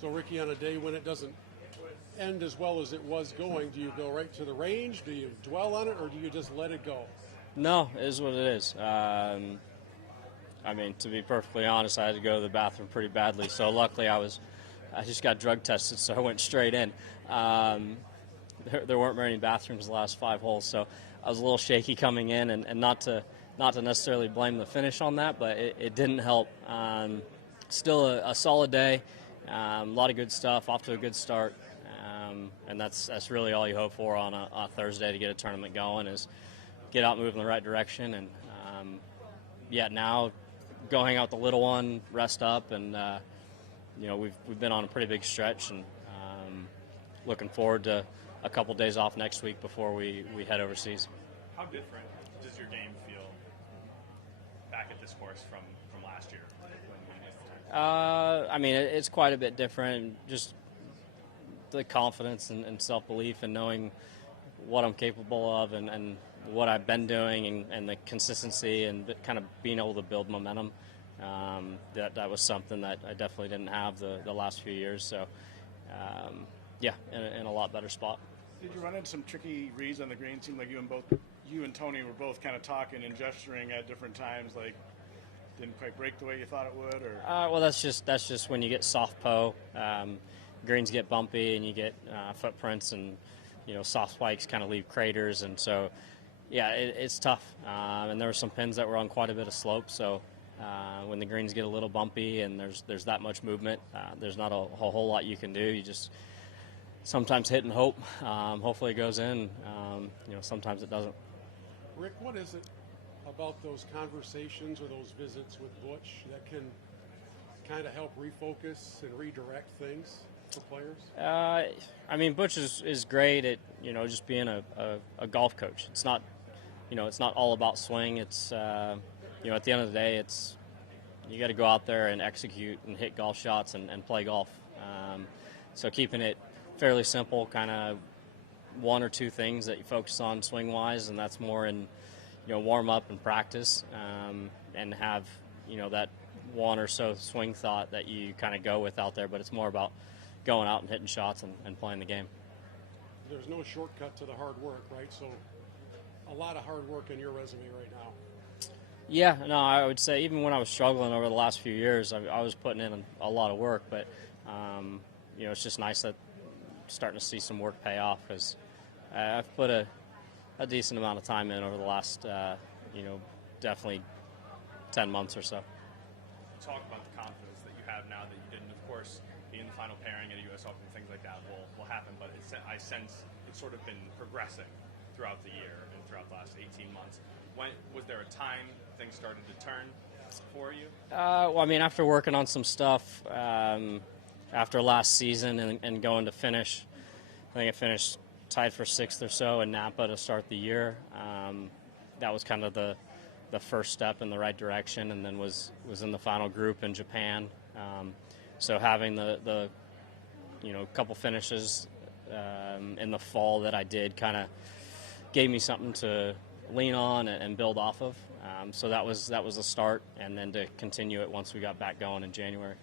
So, Rickie, on a day when it doesn't end as well as it was going, do you go right to the range? Do you dwell on it, or do you just let it go? No, it is what it is. To be perfectly honest, I had to go to the bathroom pretty badly. So luckily, I just got drug tested, so I went straight in. There weren't many bathrooms the last 5 holes, so I was a little shaky coming in, and not to necessarily blame the finish on that, but it didn't help. Still a solid day, a lot of good stuff, off to a good start, and that's really all you hope for on a Thursday to get a tournament going, is get out moving in the right direction. And now go hang out with the little one, rest up, and we've been on a pretty big stretch, and looking forward to a couple days off next week before we head overseas. How different does your game feel back at this course from last year? It's quite a bit different. Just the confidence and self-belief and knowing what I'm capable of and what I've been doing, and the consistency and kind of being able to build momentum. That was something that I definitely didn't have the last few years. So, in a lot better spot. Did you run into some tricky reads on the green? It seemed like you and Tony were both kind of talking and gesturing at different times, like didn't quite break the way you thought it would, or? Well, that's just when you get soft po, greens get bumpy, and you get footprints, and soft spikes kind of leave craters, and so it's tough. And there were some pins that were on quite a bit of slope, so when the greens get a little bumpy and there's that much movement, there's not a whole lot you can do. You just sometimes hit and hope. Hopefully it goes in. Sometimes it doesn't. Rick, what is it about those conversations or those visits with Butch that can kind of help refocus and redirect things for players? Butch is great at just being a golf coach. It's not all about swing. It's at the end of the day, you got to go out there and execute and hit golf shots and play golf. So keeping it fairly simple, kind of one or two things that you focus on swing-wise, and that's more in warm up and practice, and have that one or so swing thought that you kind of go with out there. But it's more about going out and hitting shots and playing the game. There's no shortcut to the hard work, right? So a lot of hard work in your resume right now. Yeah, no, I would say even when I was struggling over the last few years, I was putting in a lot of work, but it's just nice that starting to see some work pay off, because I've put a decent amount of time in over the last, definitely 10 months or so. Talk about the confidence that you have now that you didn't. Of course, being the final pairing at a U.S. Open, things like that will happen, but I sense it's sort of been progressing throughout the year and throughout the last 18 months. Was there a time things started to turn for you? After working on some stuff after last season and going to finish, I think I finished tied for 6th or so in Napa to start the year. That was kind of the first step in the right direction, and then was in the final group in Japan. So having the couple finishes in the fall that I did kind of gave me something to lean on and build off of. So that was a start, and then to continue it once we got back going in January.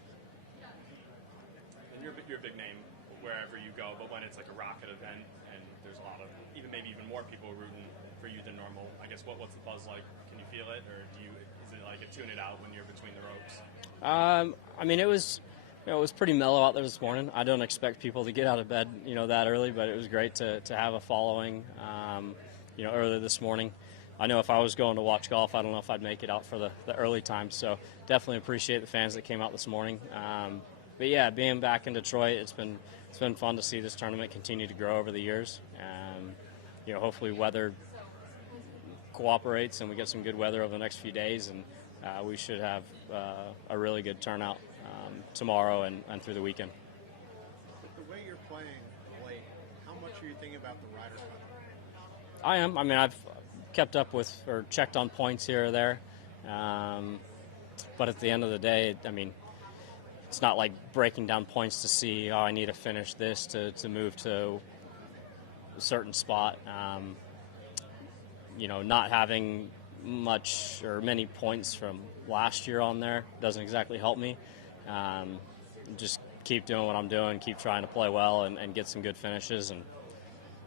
And you're a big name wherever you go, but when it's like a rocket event and there's a lot of maybe even more people rooting for you than normal, I guess what's the buzz like? Can you feel it, or is it like a tune it out when you're between the ropes? It was pretty mellow out there this morning. I don't expect people to get out of bed that early, but it was great to have a following earlier this morning. I know if I was going to watch golf, I don't know if I'd make it out for the early time, so definitely appreciate the fans that came out this morning. But yeah, being back in Detroit, it's been fun to see this tournament continue to grow over the years. Hopefully weather cooperates and we get some good weather over the next few days, and we should have a really good turnout tomorrow and through the weekend. But the way you're playing late, how much are you thinking about the Ryder Cup? I am. I've kept up with or checked on points here or there. But at the end of the day, it's not like breaking down points to see, I need to finish this to move to a certain spot. Not having much or many points from last year on there doesn't exactly help me. Just keep doing what I'm doing, keep trying to play well and get some good finishes, and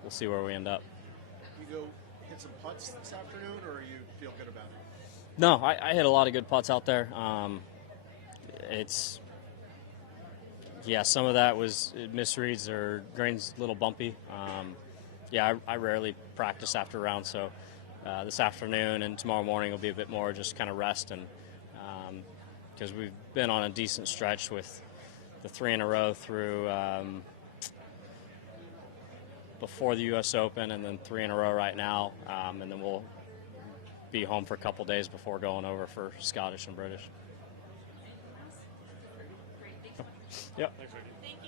we'll see where we end up. You go hit some putts this afternoon, or you feel good about it? No, I hit a lot of good putts out there. Some of that was misreads or greens a little bumpy. I rarely practice after rounds, so this afternoon and tomorrow morning will be a bit more just kind of rest, and because we've been on a decent stretch with the 3 in a row through before the U.S. Open, and then 3 in a row right now, and then we'll be home for a couple days before going over for Scottish and British. Yep. Thanks, Rickie. Thank you.